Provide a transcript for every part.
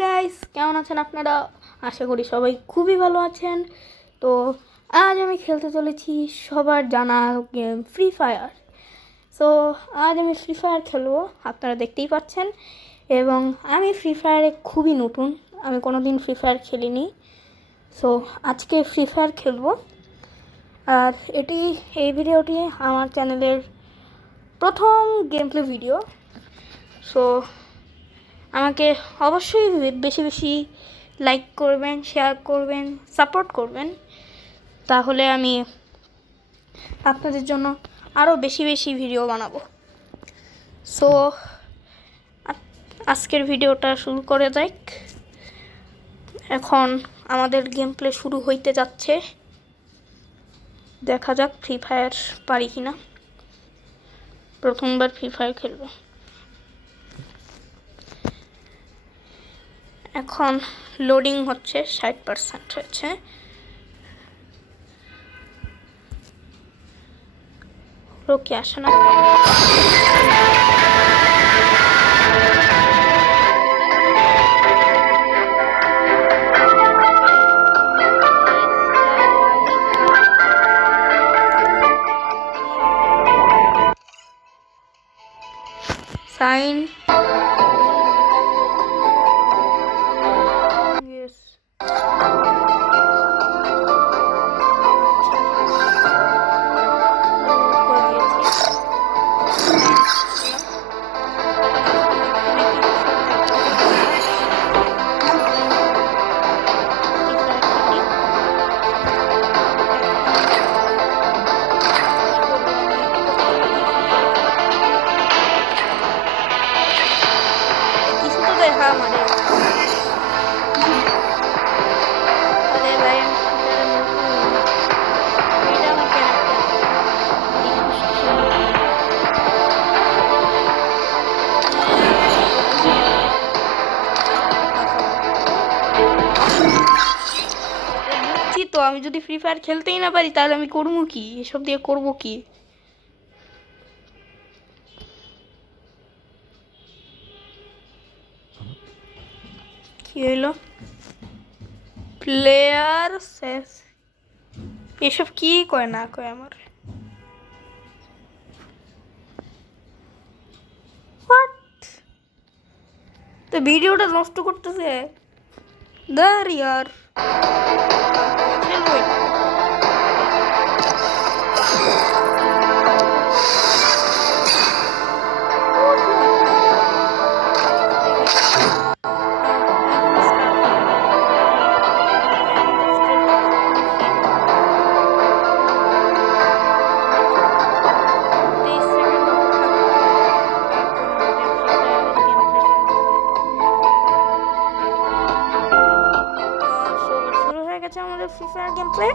Guys, কেমন আছেন আপনারা? আশা করি সবাই খুবই ভালো আছেন। তো আজ আমি খেলতে চলেছি সবার জানা গেম ফ্রি ফায়ার। সো আজ আমি ফ্রি ফায়ার খেলবো, আপনারা দেখতেই পাচ্ছেন। এবং আমি ফ্রি ফায়ারে খুবই নতুন, আমি কোনোদিন ফ্রি ফায়ার খেলিনি। সো আজকে ফ্রি ফায়ার খেলবো। আর এই ভিডিওটি আমার চ্যানেলের প্রথম গেম প্লে ভিডিও। সো আমাকে অবশ্যই বেশি বেশি লাইক করবেন, শেয়ার করবেন, সাপোর্ট করবেন, তাহলে আমি আপনাদের জন্য আরও বেশি বেশি ভিডিও বানাবো। সো আজকের ভিডিওটা শুরু করে যাক। এখন আমাদের গেম প্লে শুরু হইতে যাচ্ছে। দেখা যাক ফ্রি ফায়ার পারি কিনা। প্রথমবার ফ্রি ফায়ার খেলবো। এখন লোডিং হচ্ছে, 60% হয়েছে। লোকে আসে না। সাইন তো আমি যদি ফ্রি ফায়ার খেলতেই না পারি তাহলে আমি করবো কি? এসব দিয়ে করবো কি? কি হইল? প্লেয়ার শেষ। এসব কি কয় না কয় আমার? তো ভিডিওটা নষ্ট করতেছে। দাঁড় ইয়ার আমাদের ফ্রি ফায়ার গেম প্লে।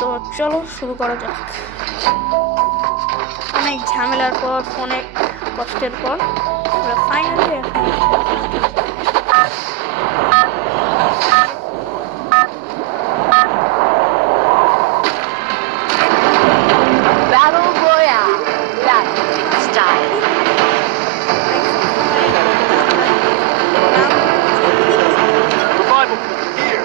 তো চলো শুরু করা যাক। অনেক ঝামেলার পর, অনেক কষ্টের পর আমরা finally Battle Royale, that style. Revival here.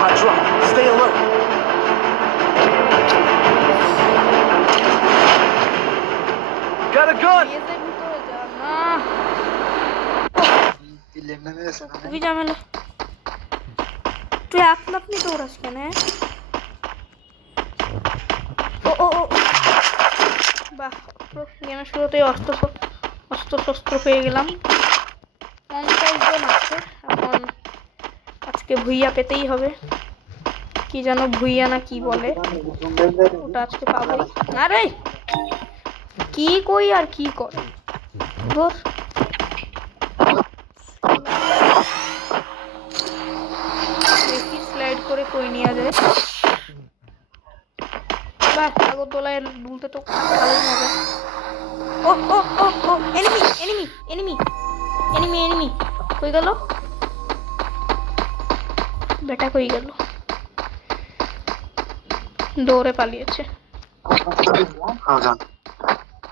Hot drop. Stay alert. Got a gun. খুবই ঝামেলা। তুই আপনি দৌড়াস কেন? ও ও ও বাহ, গেমের শুরুতেই অস্ত্র শস্ত্র পেয়ে গেলাম। 50 জন আছে। এখন আজকে ভুইয়া পেতেই হবে। কি যেন ভুইয়া না কি বলে, ওটা আজকে পাবোই। আরে কি কই আর কি করে ধর। তোলায় দুলতে তো ভালোই মজা। ও ও ও ও enemy enemy enemy enemy enemy কই গেল বেটা, কই গেল? দৌড়ে পালিয়েছে।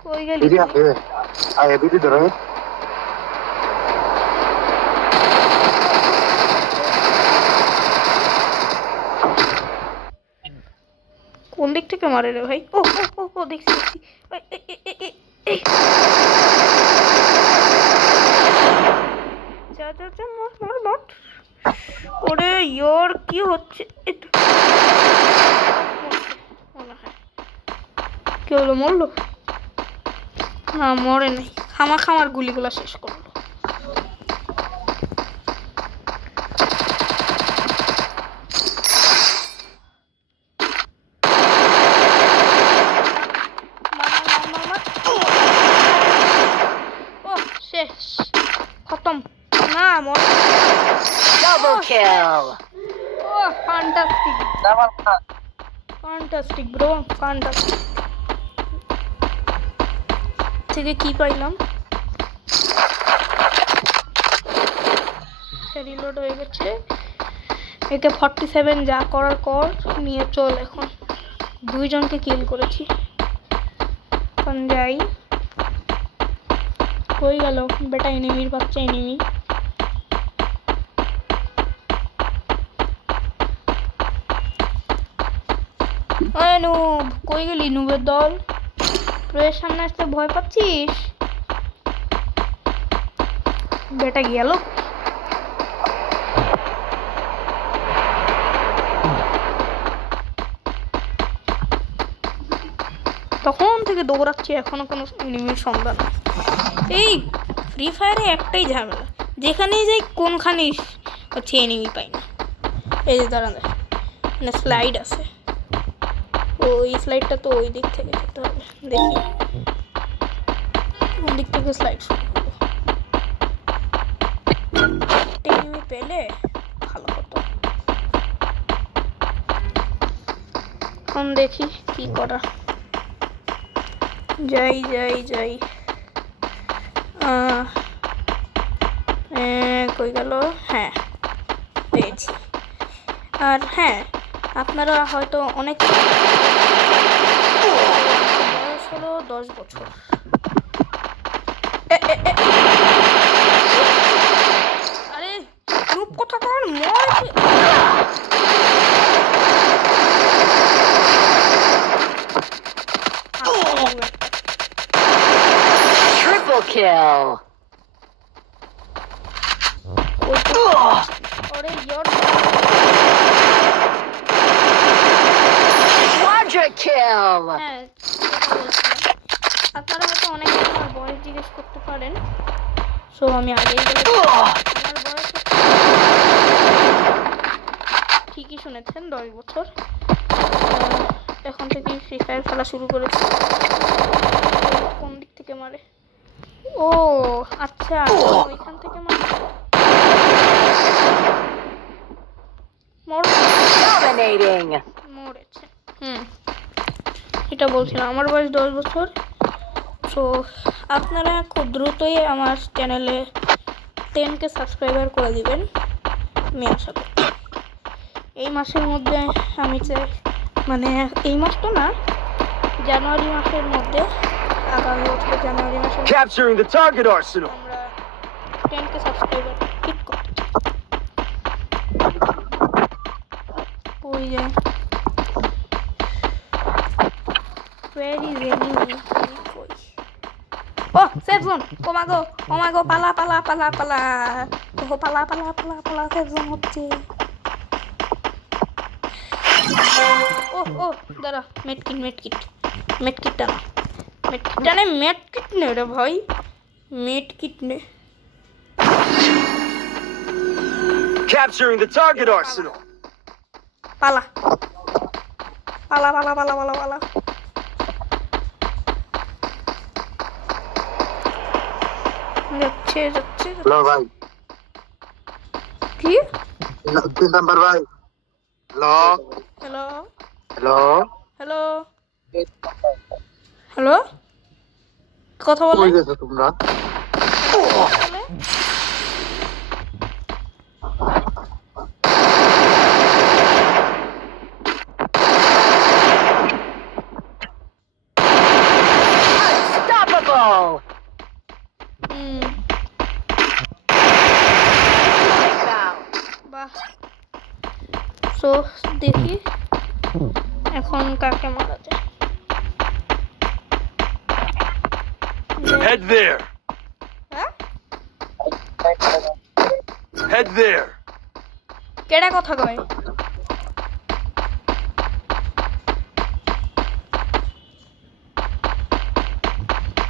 কই গেলি Diri তুই? apa? Ayah biru dorong. কোন দিক থেকে মারে রে ভাই? ও ও ও ও দেখছি দেখছি। ওই, এই, এই, এই, এই, এই। যা যা যা মার মার মার। ওরে ইয়ার কি হচ্ছে? মনে হয় কি হলো, মরলো? না মরে নাই, খামার গুলিগুলা শেষ করলো। ও শেষ, খতম। না মরে। Double kill. ও ফ্যান্টাস্টিক ফ্যান্টাস্টিক ব্রো, ফ্যান্টাস্টিক। থেকে কি পাইলাম? রিলোড হয়ে গেছে। একে 47 যা করার কর, নিয়ে চল। এখন দুইজনকে কিল করেছি। এখন যাই। কই গেল বেটা? এনিমির বাচ্চা এনিমি। নুব কই গেলি? নুবের দল প্রয়ের সামনে আসতে ভয় পাচ্ছিস? বেটা গেল। তখন থেকে দৌড়াচ্ছি, এখনো কোনো এনিমির সন্ধান নেই। এই ফ্রি ফায়ারে একটাই ঝামেলা, যেখানেই যাই কোনখানেই হচ্ছে এনিমি পাই না। এই যে দাঁড়ান, মানে স্লাইড আছে, ওই স্লাইডটা তো ওই দিক থেকে যেতে হবে। দেখি কোন দিক থেকে স্লাইড শুরু করবো। এনিমি পেলে ভালো হতো। এখন দেখি কি করা যাই যাই যাই। কই গেল? হ্যাঁ পেয়েছি। আর হ্যাঁ, আপনারা হয়তো অনেক, বয়স হলো 10 বছর। আরে রূপ কথা কর মর। Triple kill. ওরে ইয়ার Quadra kill. হ্যাঁ, আপনারা হয়তো অনেকে আমার বয়স জিজ্ঞেস করতে পারেন, সো আমি আগেই বলে আমার বয়স ঠিকই শুনেছেন, 10 বছর। এখন থেকেই ফ্রি ফায়ার খেলা শুরু করেছি। কোন দিক থেকে মারে? ও আচ্ছা, ওইখান থেকে মারে। Dominating. মরেছে। এটা বলছিলাম, আমার বয়স 10 বছর। সো আপনারা খুব দ্রুতই আমার চ্যানেলে 10K সাবস্ক্রাইবার করে দিবেন, আমি আশা করি। এই মাসের মধ্যে আমি চাই, মানে এই মাস তো না, জানুয়ারি মাসের মধ্যে, আগামী বছর জানুয়ারি মাসের মধ্যে Capturing the target arsenal. আমরা 10K সাবস্ক্রাইবার হিট করতে চাই। ওই যে where is enemy? কই? ও সেফ জোন। ও মা গো পালা পালা পালা পালা। ও পালা পালা পালা পালা, সেফ জোন হচ্ছে। ও ও দাঁড়া, মেডকিটটা না, মেডকিট নে রে ভাই, মেডকিট নে। Capturing the target arsenal. পালা পালা পালা পালা পালা পালা। যাচ্ছে যাচ্ছে। Hello, bhai. কি? 3 number, bhai. Hello. Hello Hello. Hello hello, কথা বলে কই গেছো তোমরা? Unstoppable. বাহ। সো দেখি এখন কাকে মারা যায়। Head there. হ্যাঁ, Head there. কেডা কথা কয়?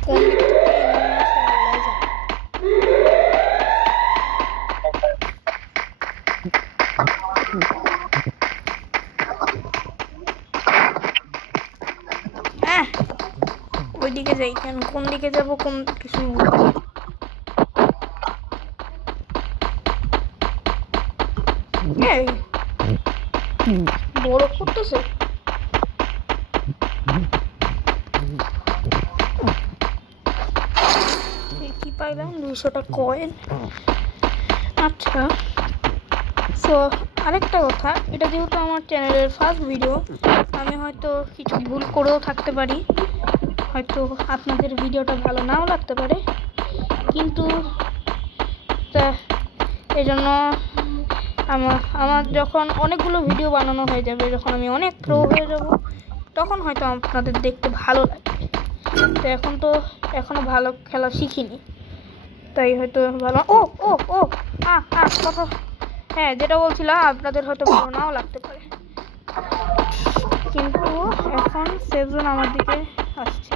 কোন দিক থেকে enemy আসে আল্লাহই জানে। ওইদিকে যাই কেন? কোন দিকে যাব কোন কিছু বুঝি না। এই, বড় করতেছে। কি পাইলাম? 200টা কয়েন। আচ্ছা, সো আরেকটা কথা, এটা যেহেতু আমার চ্যানেলের ফার্স্ট ভিডিও, আমি হয়তো কিছু ভুল করেও থাকতে পারি, হয়তো আপনাদের ভিডিওটা ভালো নাও লাগতে পারে, কিন্তু এই জন্য আমার যখন অনেকগুলো ভিডিও বানানো হয়ে যাবে, যখন আমি অনেক প্রো হয়ে যাব, তখন হয়তো আপনাদের দেখতে ভালো লাগবে। তো এখন তো এখনও ভালো খেলা শিখিনি, তাই হয়তো ভালো কথা। হ্যাঁ, যেটা বলছিলাম, আপনাদের হয়তো ভালো নাও লাগতে পারে, কিন্তু এখন সেফ জোন আমার দিকে আসছে।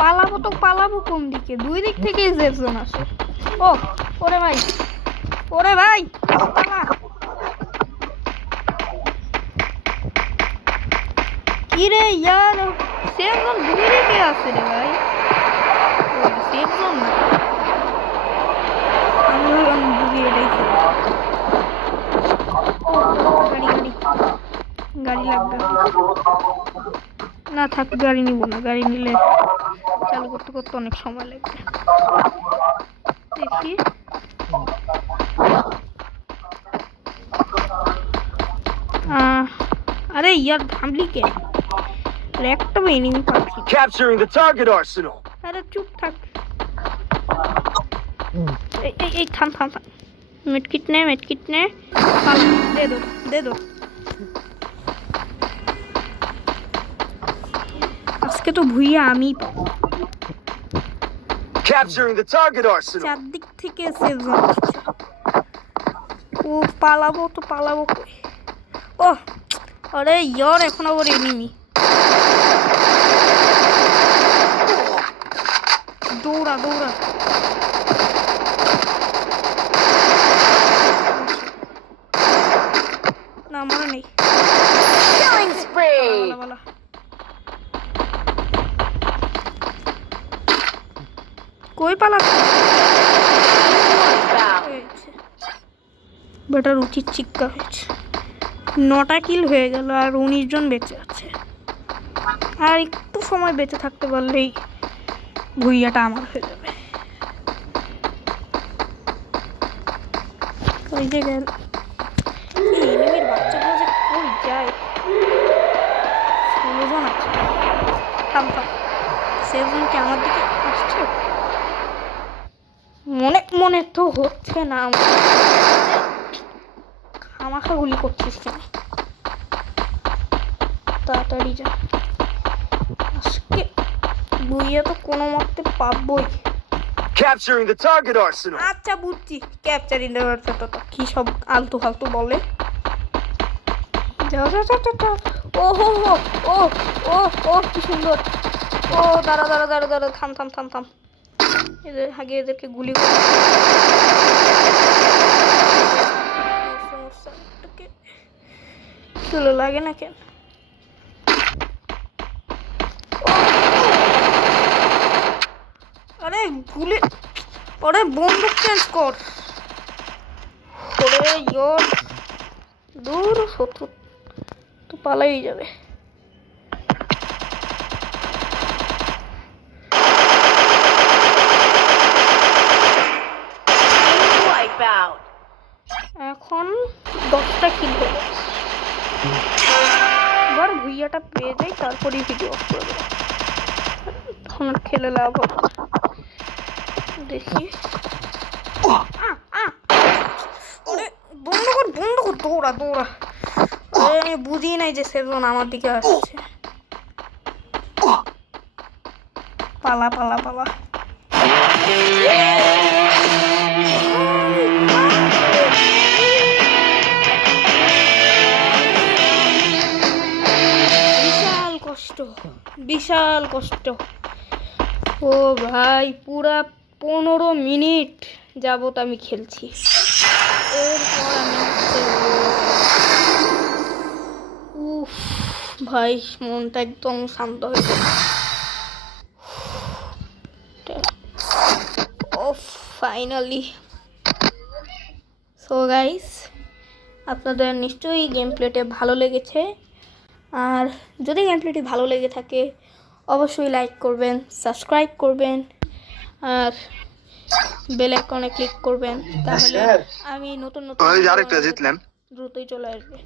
পালাবো তো পালাবো কোন দিকে? দুই দিক থেকেই সেফ জোন আসে। ওরে ভাই, ওরে ভাই, কি রে ইয়ার, সেফ জোন দুই দিকে আছে রে ভাই। সেফ জোন না, আমি ভাবলাম বুঝিয়ে এটাই গাড়ি লাগবে না। থাক, গাড়ি নিব না, গাড়ি নিলে চালু করতে করতে অনেক সময় লাগবে। দেখি, আরে ইয়ার থামলি কে? একটা এনিমি পাচ্ছি। Capturing the target arsenal. আরে চুপ থাক। এই থাম। মেডকিট নে। দে দো। আজকে তো ভুইয়া আমি পাবো। Capturing the target arsenal. চারদিক থেকে সেফ জোন আসছে। পালাবো কই? আরে ইয়ার, এখন আবার এনিমি। দৌড়া। না, মনে নেই। Killing spree. বালা। কই পালাচ্ছে? বেটার উচিত শিক্ষা হয়েছে। 9টা কিল হয়ে গেল আর 19 জন বেঁচে আছে। আর একটু সময় বেঁচে থাকতে পারলেই ভুইয়াটা আমার হয়ে যাবে। ওই যে গেল এনিমির বাচ্চাগুলো যে কই যায়। 16 জন আছে। থাম। 7 কে আমার দিকে আসছে। মনে তো হচ্ছে না। খামাখা গুলি করছিস কেন? তাড়াতাড়ি যা, আজকে বুইয়া তো কোনো মতে পাবই। Capturing the target arsenal. আচ্ছা বুঝছি, ক্যাপচারিং দ্য আর্সেনাল কি সব আলতু ফালতু বলে। যাও। ও কি সুন্দর। দাঁড়া, থাম। আগে এদেরকে গুলি করে। চলো, লাগে না কেন? আরে গুলি, ওরে বন্দুক চেঞ্জ কর। ওরে দূর শত্রু তো পালাই যাবে। Wipeout. এখন 10টা কিল হলো। এবার ভুইয়াটা পেয়ে যাই, তারপরেই ভিডিও অফ করে দেবো। আমার খেলে লাভ হবে না। দেখি ওরে, বন্ধ কর দৌড়া দৌড়া। আমি বুঝি নাই যে সেজন আমার দিকে আসছে। পালা পালা পালা। বিশাল কষ্ট। ও ভাই, পুরা 15 মিনিট যাবত আমি খেলছি। এরপর আমি উফ ভাই, মনটা একদম শান্ত হয়ে গেল। ও ফাইনালি। সো গাইস, আপনাদের নিশ্চয়ই গেম প্লেতে ভালো লেগেছে। আর যদি গেম প্লেটি ভালো লেগে থাকে অবশ্যই লাইক করবেন, সাবস্ক্রাইব করবেন আর বেল আইকনে ক্লিক করবেন, তাহলে আমি নতুন নতুন আরেকটা জিতলেন দ্রুতই চলে আসবে।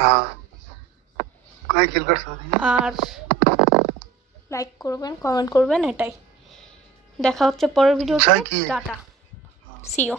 হ্যাঁ কয় কিল করছো? আর লাইক করবেন, কমেন্ট করবেন, এটাই। দেখা হচ্ছে পরের ভিডিওতে। ছয় কি? Tata, see you.